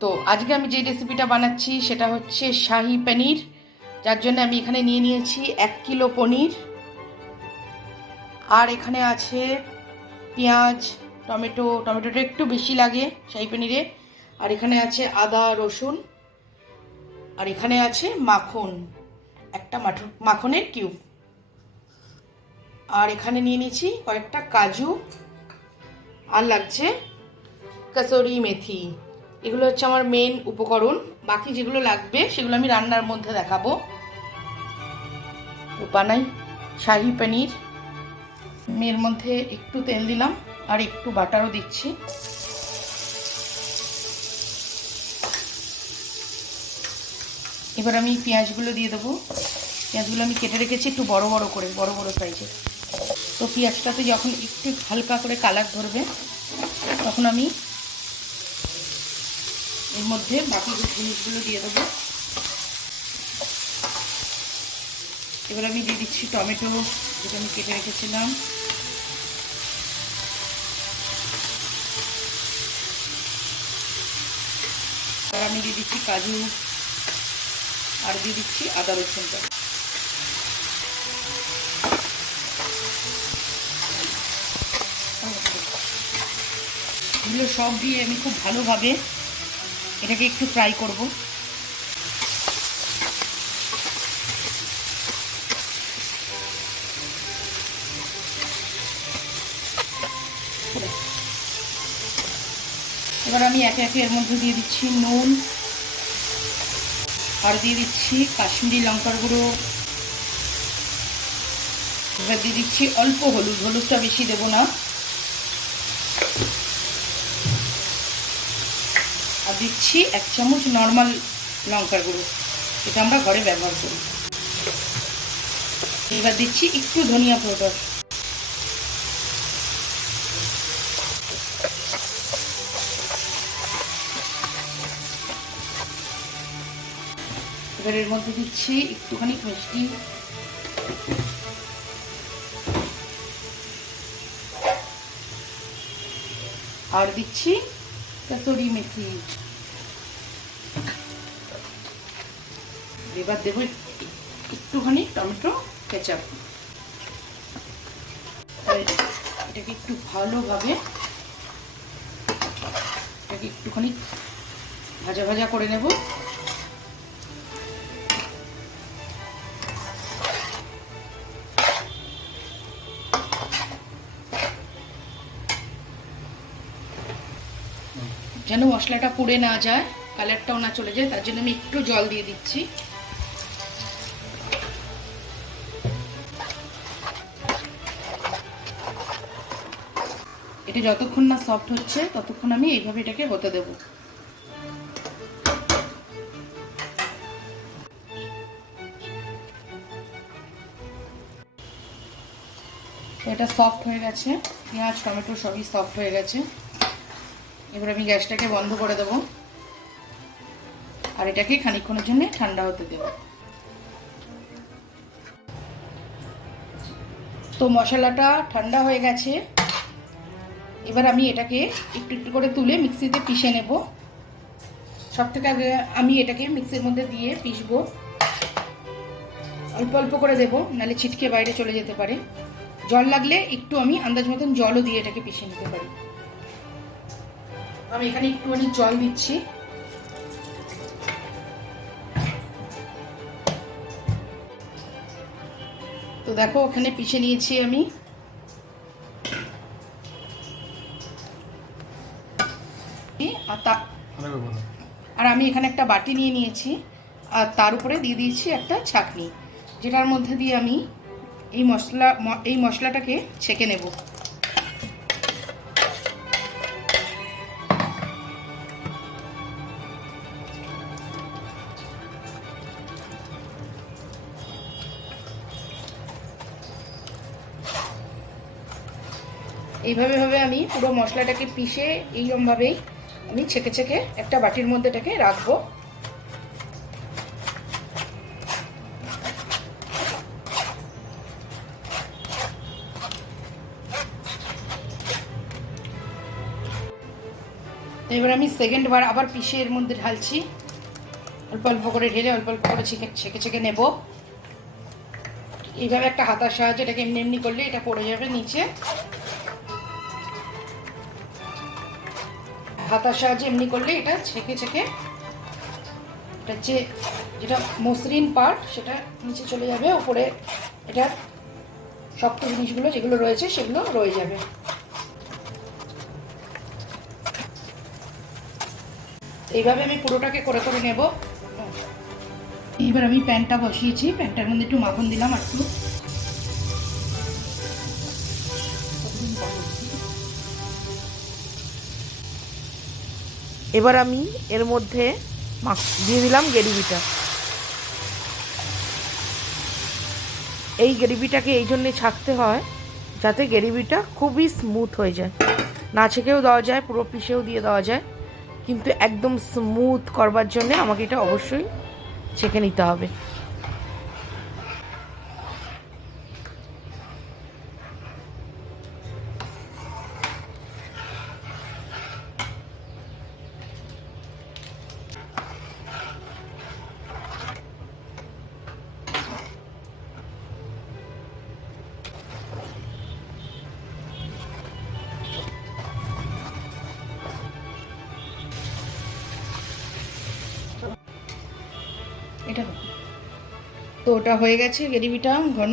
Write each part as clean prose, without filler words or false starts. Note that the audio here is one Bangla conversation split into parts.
তো আজকে আমি যে রেসিপিটা বানাচ্ছি সেটা হচ্ছে শাহি পনির, যার জন্য আমি এখানে নিয়ে নিয়েছি 1 কিলো পনির। আর এখানে আছে পেঁয়াজ, টমেটোটা একটু বেশি লাগে শাহি পনিরে। আর এখানে আছে আদা রসুন। আর এখানে আছে মাখন, একটা মাখনের কিউব। আর এখানে নিয়ে নিয়েছি কয়েকটা কাজু। আর লাগছে কসুরি মেথি। এগুলো হচ্ছে আমার মেন উপকরণ। বাকি যেগুলো লাগবে সেগুলো আমি রান্নার মধ্যে দেখাবো। তো বানাই শাহি পনির। এর মধ্যে একটু তেল দিলাম আর একটু বাটারও দিচ্ছি। এবার আমি পেঁয়াজগুলো দিয়ে দেবো। পেঁয়াজগুলো আমি কেটে রেখেছি একটু বড় বড় সাইজের। তো পেঁয়াজটাতে যখন একটু হালকা করে কালার ধরবে তখন আমি এর মধ্যে বাকি জিনিসগুলো দিয়ে দেবো। এবার আমি দিয়ে দিচ্ছি টমেটো, যেটা আমি কেটে রেখেছিলাম। আর আমি দিয়ে দিচ্ছি কাজু, আর দিয়ে দিচ্ছি আদা রসুনটা। এগুলো সব দিয়ে আমি খুব ভালোভাবে এটাকে একটু ফ্রাই করব। এবার আমি একে একে এর মধ্যে দিয়ে দিচ্ছি নুন, আর দিয়ে দিচ্ছি কাশ্মীরি লঙ্কার গুঁড়ো। এবার দিয়ে দিচ্ছি অল্প হলুদ, হলুদটা বেশি দেবো না। আর দিচ্ছি 1 চামচ নর্মাল লঙ্কার গুঁড়ো, এটা আমরা ঘরে ব্যবহার করি। এবার দিচ্ছি একটু ধনিয়া পাউডার। এবার এর মধ্যে দিচ্ছি একটুখানি মিষ্টি। আর দিচ্ছি কসুরি মেথি। এবার দেবো একটুখানি টমেটো কেচাপ। এটাকে একটু ভালোভাবে এটাকে একটুখানি ভাজা ভাজা করে নেব। যেন মশলাটা পুড়ে না যায়, কালারটাও না চলে যায়, তার জন্য আমি একটু জল দিয়ে দিচ্ছি। এটা যতক্ষণ না সফট হচ্ছে ততক্ষণ আমি এইভাবে এটাকে হতে দেব। এটা সফট হয়ে গেছে, পেঁয়াজ টমেটো সবই সফট হয়ে গেছে। এবার আমি গ্যাসটাকে বন্ধ করে দেব আর এটাকে খানিকক্ষণের জন্য ঠান্ডা হতে দেব। তো মশলাটা ঠান্ডা হয়ে গেছে। এবার আমি এটাকে একটু একটু করে তুলে মিক্সিতে পিষে নেব। সব থেকে আগে আমি এটাকে মিক্সির মধ্যে দিয়ে পিষবো। অল্প অল্প করে দেবো, নাহলে ছিটকে বাইরে চলে যেতে পারে। জল লাগলে একটু আমি আন্দাজ মতন জলও দিয়ে এটাকে পিষে নিতে পারি। আমি এখানে একটুখানি জল দিচ্ছি। তো দেখো ওখানে পিষে নিয়েছি আমি। আর আমি এখানে একটা বাটি নিয়ে নিয়েছি, আর তার উপরে দিয়ে দিয়েছি একটা ছাঁকনি, যেটার মধ্যে দিয়ে আমি এই মশলাটাকে ছেঁকে নেব। এইভাবে আমি পুরো মশলাটাকে পিষে এইরকমভাবেই আমি ছেঁকে ছেঁকে একটা বাটির মধ্যে এটাকে রাখবো। এবার আমি সেকেন্ড বার আবার পিষে এর মধ্যে ঢালছি, অল্প অল্প করে ঢেলে অল্প অল্প করে ছেঁকে ছেঁকে নেব। এইভাবে একটা হাতার সাহায্যে এটাকে এমনি এমনি করলে এটা পড়ে যাবে নিচে। হাতার সাহায্যে এমনি করলে এটা ছেঁকে ছেঁকে এটা যেটা মসৃণ পার্ট সেটা নিচে চলে যাবে, উপরে এটা শক্ত জিনিসগুলো যেগুলো রয়েছে সেগুলো রয়ে যাবে। এইভাবে আমি পুরোটাকে করে করে নেব। এবার আমি প্যানটা বসিয়েছি, প্যানটার মধ্যে একটু মাখন দিলাম আর একটু। এবার আমি এর মধ্যে দিয়ে দিলাম গ্রেভিটা। এই গ্রেভিটাকে এই জন্যে ছাঁকতে হয় যাতে গ্রেভিটা খুবই স্মুথ হয়ে যায়। না ছেঁকেও দেওয়া যায়, পুরো পিষেও দিয়ে দেওয়া যায়, কিন্তু একদম স্মুথ করবার জন্য আমাকে এটা অবশ্যই ছেঁকে নিতে হবে। এটা তো ওটা হয়ে গেছে গ্রেভিটা ঘন।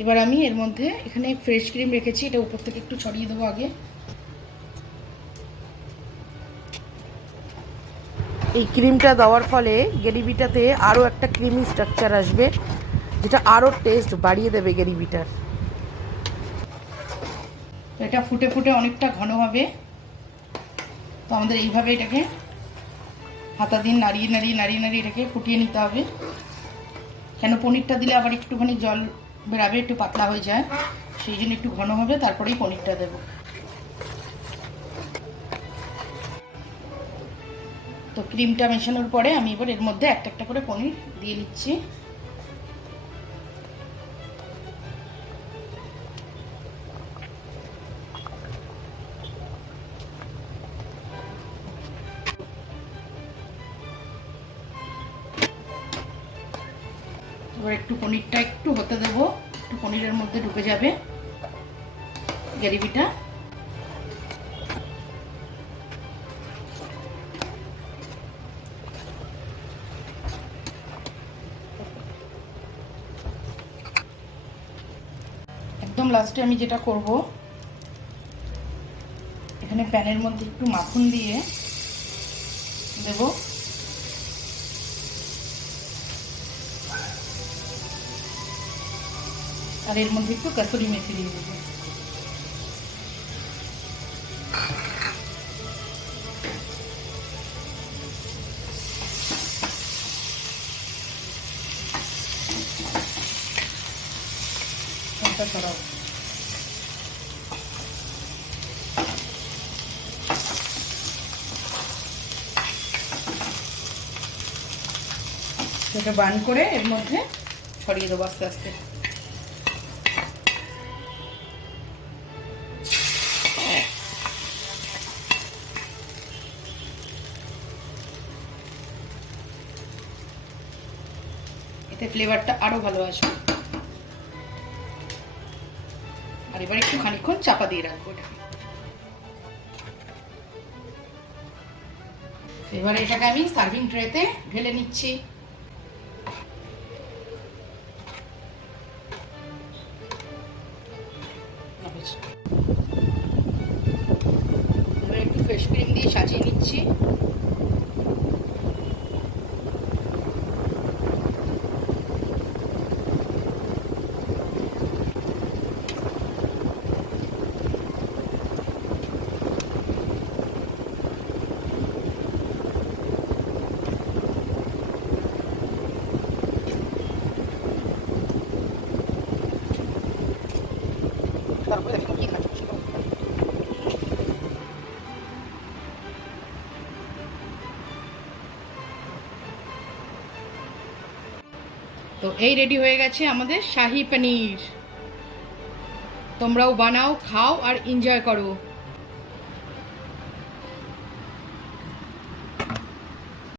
এবার আমি এর মধ্যে এখানে ফ্রেশ ক্রিম রেখেছি, এটা উপর থেকে একটু ছড়িয়ে দেবো আগে। এই ক্রিমটা দেওয়ার ফলে গ্রেভিটাতে আরও একটা ক্রিমি স্ট্রাকচার আসবে, যেটা আরও টেস্ট বাড়িয়ে দেবে গ্রেভিটার। এটা ফুটে ফুটে অনেকটা ঘন হবে, তো আমাদের এইভাবে এটাকে হাতা দিয়ে নাড়িয়ে নাড়িয়ে নাড়িয়ে নাড়িয়ে এটাকে ফুটিয়ে নিতে হবে। কেন পনিরটা দিলে আবার একটুখানি জল বেরাবে, একটু পাতলা হয়ে যায়, সেই জন্য একটু ঘন হবে, তারপরেই পনিরটা দেবো। তো ক্রিমটা মেশানোর পরে আমি এবার এর মধ্যে একটা একটা করে পনির দিয়ে নিচ্ছি। এবার একটু পনিরটা একটু হতে দেবো, একটু পনিরের মধ্যে ঢুকে যাবে গ্রেভিটা। একদম লাস্টে আমি যেটা করব, এখানে প্যানের মধ্যে একটু মাখন দিয়ে দেব, আর এর মধ্যে একটু কাসুরি মেথি দিয়ে দেবো। সরাও। সেটা বার্ন করে এর মধ্যে ছড়িয়ে দেবো আস্তে আস্তে। এতে ফ্লেভারটা আরো ভালো আসবে। আর এবার একটু খানিকক্ষণ চাপা দিয়ে রাখবো এটা। এবারে এটাকে আমি সার্ভিং ট্রেতে ঢেলে নিচ্ছি। এবার একটু ফ্রেশ ক্রিম দিয়ে সাজিয়ে নিচ্ছি। তো এই রেডি হয়ে গেছে আমাদের শাহী পনির। তোমরাও বানাও, খাও আর এনজয় করো।